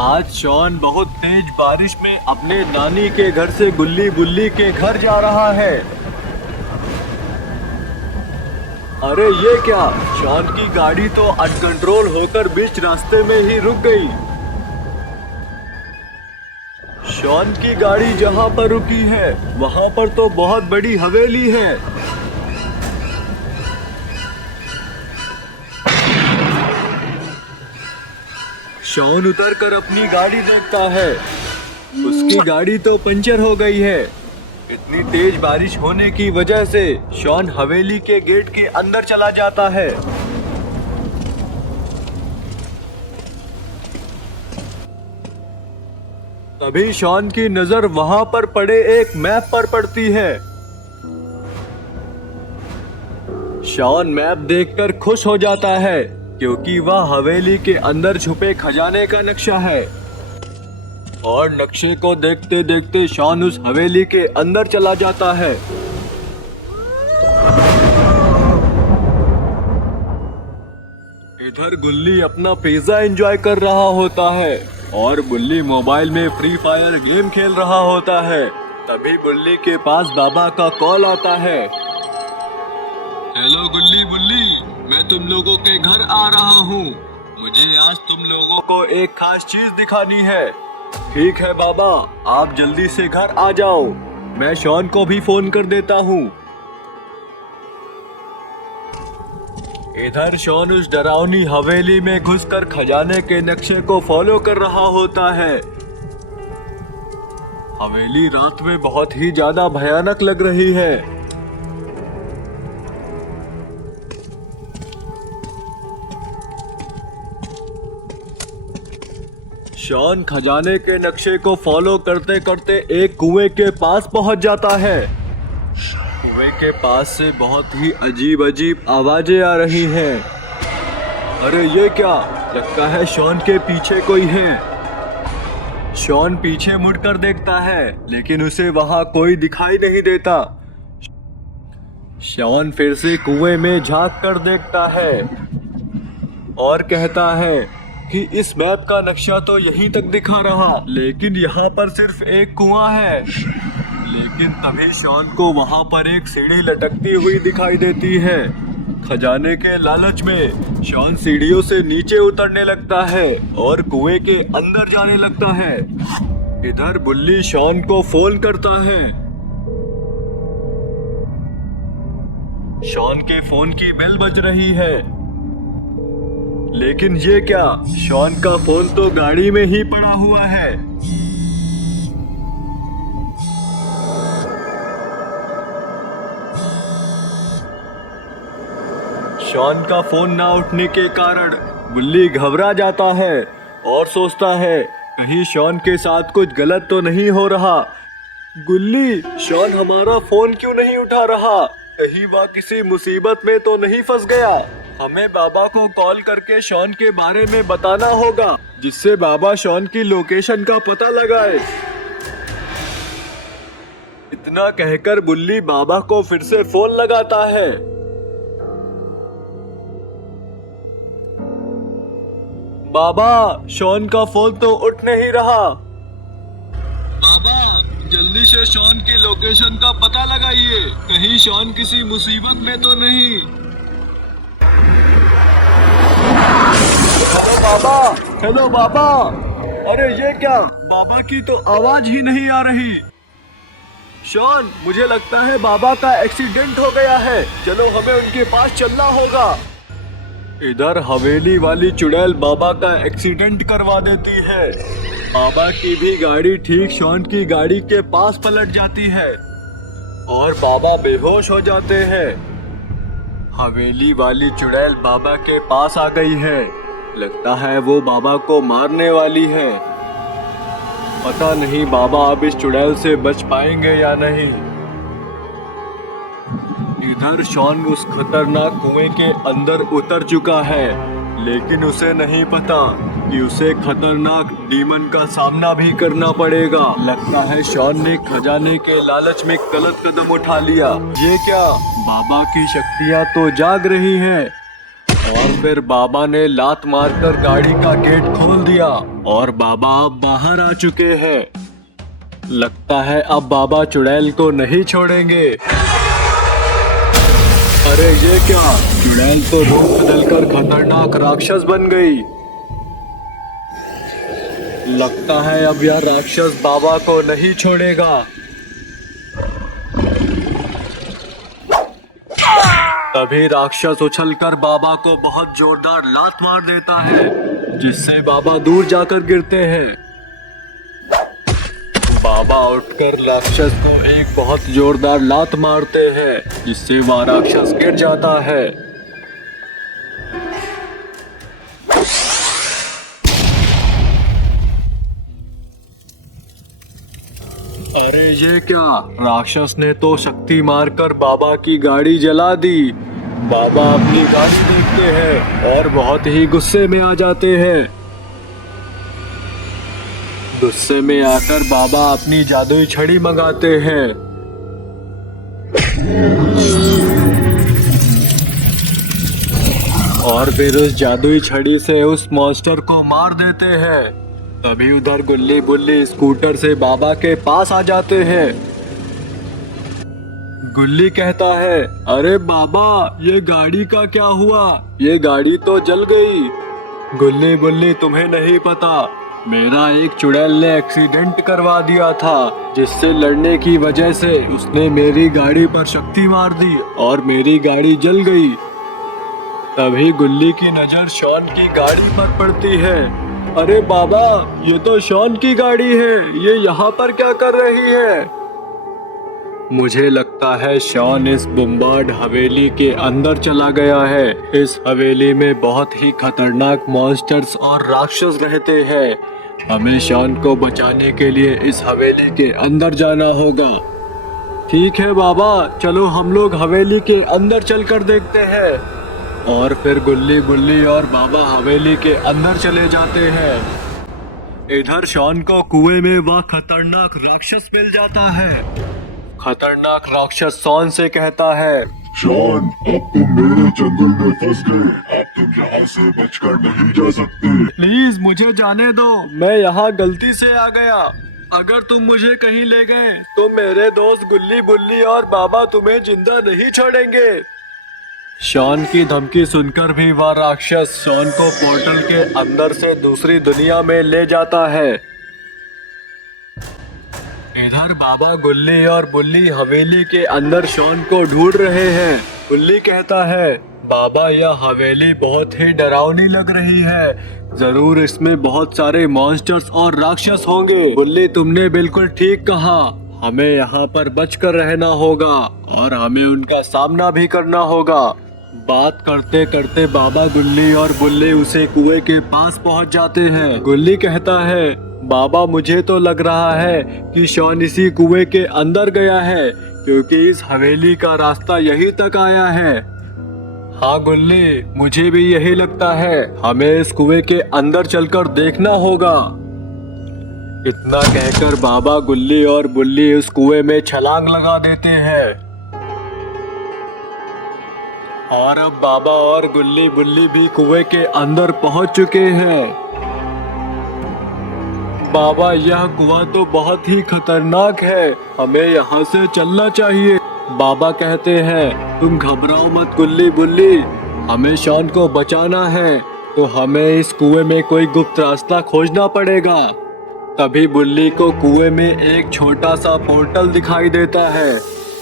आज शॉन बहुत तेज बारिश में अपने नानी के घर से गुल्ली बुल्ली के घर जा रहा है। अरे ये क्या, शॉन की गाड़ी तो अनकंट्रोल होकर बीच रास्ते में ही रुक गई। शॉन की गाड़ी जहां पर रुकी है वहां पर तो बहुत बड़ी हवेली है। शॉन उतरकर अपनी गाड़ी देखता है। उसकी गाड़ी तो पंचर हो गई है। इतनी तेज बारिश होने की वजह से शॉन हवेली के गेट के अंदर चला जाता है। तभी शॉन की नजर वहां पर पड़े एक मैप पर पड़ती है। शॉन मैप देखकर खुश हो जाता है क्योंकि वह हवेली के अंदर छुपे खजाने का नक्शा है। और नक्शे को देखते देखते शॉन उस हवेली के अंदर चला जाता है। इधर गुल्ली अपना पिज्जा एंजॉय कर रहा होता है और बुल्ली मोबाइल में फ्री फायर गेम खेल रहा होता है। तभी बुल्ली के पास बाबा का कॉल आता है। हेलो गुल्ली बुल्ली, मैं तुम लोगों के घर आ रहा हूँ। मुझे आज तुम लोगों को एक खास चीज दिखानी है। ठीक है बाबा, आप जल्दी से घर आ जाओ। मैं शॉन को भी फोन कर देता हूँ। इधर शॉन उस डरावनी हवेली में घुसकर खजाने के नक्शे को फॉलो कर रहा होता है। हवेली रात में बहुत ही ज्यादा भयानक लग रही है। शॉन खजाने के नक्शे को फॉलो करते करते एक कुएं के पास पहुंच जाता है। कुएं के पास से बहुत ही अजीब अजीब आवाजें आ रही हैं। अरे ये क्या, लगता है शॉन के पीछे कोई है। शॉन पीछे मुड़कर देखता है लेकिन उसे वहां कोई दिखाई नहीं देता। शॉन फिर से कुएं में झांक कर देखता है और कहता है कि इस मैप का नक्शा तो यहीं तक दिखा रहा, लेकिन यहाँ पर सिर्फ एक कुआं है। लेकिन तभी शॉन को वहाँ पर एक सीढ़ी लटकती हुई दिखाई देती है। खजाने के लालच में शॉन सीढ़ियों से नीचे उतरने लगता है और कुएं के अंदर जाने लगता है। इधर बुल्ली शॉन को फोन करता है। शॉन के फोन की बेल बज रही है। लेकिन ये क्या, शॉन का फोन तो गाड़ी में ही पड़ा हुआ है। शॉन का फोन ना उठने के कारण बुल्ली घबरा जाता है और सोचता है कहीं शॉन के साथ कुछ गलत तो नहीं हो रहा। गुल्ली, शॉन हमारा फोन क्यों नहीं उठा रहा? कहीं वह किसी मुसीबत में तो नहीं फंस गया? हमें बाबा को कॉल करके शॉन के बारे में बताना होगा, जिससे बाबा शॉन की लोकेशन का पता लगाए। इतना कहकर बुल्ली बाबा को फिर से फोन लगाता है। बाबा, शॉन का फोन तो उठ नहीं रहा। बाबा, जल्दी से शॉन की लोकेशन का पता लगाइए, कहीं शॉन किसी मुसीबत में तो नहीं। हेलो बाबा, हेलो बाबा। अरे ये क्या, बाबा की तो आवाज ही नहीं आ रही। शॉन, मुझे लगता है बाबा का एक्सीडेंट हो गया है। चलो हमें उनके पास चलना होगा। इधर हवेली वाली चुड़ैल बाबा का एक्सीडेंट करवा देती है। बाबा की भी गाड़ी ठीक शॉन की गाड़ी के पास पलट जाती है और बाबा बेहोश हो जाते हैं। हवेली वाली चुड़ैल बाबा के पास आ गई है। लगता है वो बाबा को मारने वाली है। पता नहीं बाबा अब इस चुड़ैल से बच पाएंगे या नहीं। इधर शॉन उस खतरनाक कुएं के अंदर उतर चुका है, लेकिन उसे नहीं पता कि उसे खतरनाक डीमन का सामना भी करना पड़ेगा। लगता है शॉन ने खजाने के लालच में गलत कदम उठा लिया। ये क्या, बाबा की शक्तियाँ तो जाग रही हैं। और फिर बाबा ने लात मारकर गाड़ी का गेट खोल दिया और बाबा अब बाहर आ चुके हैं। लगता है अब बाबा चुड़ैल को नहीं छोड़ेंगे। अरे ये क्या, चुड़ैल तो रूप बदलकर खतरनाक राक्षस बन गई। लगता है अब यह राक्षस बाबा को नहीं छोड़ेगा। तभी राक्षस उछलकर बाबा को बहुत जोरदार लात मार देता है, जिससे बाबा दूर जाकर गिरते हैं। बाबा उठकर राक्षस को एक बहुत जोरदार लात मारते हैं, जिससे वह राक्षस गिर जाता है। अरे ये क्या, राक्षस ने तो शक्ति मारकर बाबा की गाड़ी जला दी। बाबा अपनी गाड़ी देखते हैं और बहुत ही गुस्से में आ जाते हैं। गुस्से में आकर बाबा अपनी जादुई छड़ी मंगाते हैं। और फिर उस जादुई छड़ी से उस मॉन्स्टर को मार देते हैं। तभी उधर गुल्ली बुल्ली स्कूटर से बाबा के पास आ जाते हैं। गुल्ली कहता है, अरे बाबा ये गाड़ी का क्या हुआ, ये गाड़ी तो जल गई। गुल्ली बुल्ली तुम्हें नहीं पता, मेरा एक चुड़ैल ने एक्सीडेंट करवा दिया था, जिससे लड़ने की वजह से उसने मेरी गाड़ी पर शक्ति मार दी और मेरी गाड़ी जल गई। तभी गुल्ली की नजर शॉन की गाड़ी पर पड़ती है। अरे बाबा ये तो शॉन की गाड़ी है, ये यहाँ पर क्या कर रही है? मुझे लगता है शॉन इस बुम्बार्ड हवेली के अंदर चला गया है। इस हवेली में बहुत ही खतरनाक मॉन्स्टर्स और राक्षस रहते हैं। हमें शॉन को बचाने के लिए इस हवेली के अंदर जाना होगा। ठीक है बाबा, चलो हम लोग हवेली के अंदर चलकर देखते हैं। और फिर गुल्ली बुल्ली और बाबा हवेली के अंदर चले जाते हैं। इधर शॉन को कुएं में वह खतरनाक राक्षस मिल जाता है। खतरनाक राक्षस शॉन से कहता है, शॉन अब तुम मेरे जंगल में फंस गए, अब तुम यहाँ से बचकर नहीं जा सकते। प्लीज मुझे जाने दो, मैं यहाँ गलती से आ गया। अगर तुम मुझे कहीं ले गए तो मेरे दोस्त गुल्ली बुल्ली और बाबा तुम्हें जिंदा नहीं छोड़ेंगे। शॉन की धमकी सुनकर भी वह राक्षस शॉन को पोर्टल के अंदर से दूसरी दुनिया में ले जाता है। इधर बाबा गुल्ली और बुल्ली हवेली के अंदर शॉन को ढूंढ रहे हैं। गुल्ली कहता है, बाबा यह हवेली बहुत ही डरावनी लग रही है, जरूर इसमें बहुत सारे मॉन्स्टर्स और राक्षस होंगे। बुल्ली तुमने बिल्कुल ठीक कहा, हमें यहाँ पर बचकर रहना होगा और हमें उनका सामना भी करना होगा। बात करते करते बाबा गुल्ली और बुल्ली उसे कुएं के पास पहुँच जाते हैं। गुल्ली कहता है, बाबा मुझे तो लग रहा है कि शॉन इसी कुएं के अंदर गया है, क्योंकि इस हवेली का रास्ता यहीं तक आया है। हाँ गुल्ली, मुझे भी यही लगता है, हमें इस कुएं के अंदर चलकर देखना होगा। इतना कहकर बाबा गुल्ली और बुल्ली उस कुएं में छलांग लगा देते हैं। और अब बाबा और गुल्ली बुल्ली भी कुएं के अंदर पहुंच चुके हैं। बाबा यह कुआं तो बहुत ही खतरनाक है, हमें यहाँ से चलना चाहिए। बाबा कहते हैं, तुम घबराओ मत गुल्ली बुल्ली, हमें शॉन को बचाना है तो हमें इस कुएं में कोई गुप्त रास्ता खोजना पड़ेगा। तभी बुल्ली को कुएं में एक छोटा सा पोर्टल दिखाई देता है।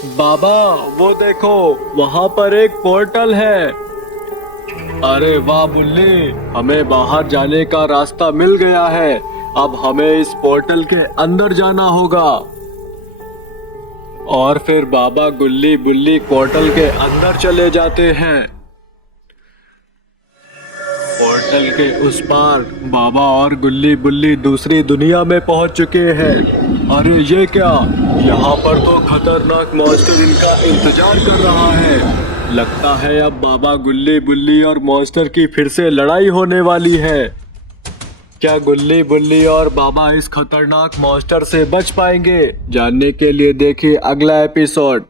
बाबा वो देखो, वहाँ पर एक पोर्टल है। अरे वाह बुल्ली, हमें बाहर जाने का रास्ता मिल गया है। अब हमें इस पोर्टल के अंदर जाना होगा। और फिर बाबा गुल्ली बुल्ली पोर्टल के अंदर चले जाते हैं। पोर्टल के उस पार बाबा और गुल्ली बुल्ली दूसरी दुनिया में पहुंच चुके हैं। अरे ये क्या, यहाँ पर तो खतरनाक मॉन्स्टर इनका इंतजार कर रहा है। लगता है अब बाबा गुल्ली बुल्ली और मॉन्स्टर की फिर से लड़ाई होने वाली है। क्या गुल्ली बुल्ली और बाबा इस खतरनाक मॉन्स्टर से बच पाएंगे? जानने के लिए देखिए अगला एपिसोड।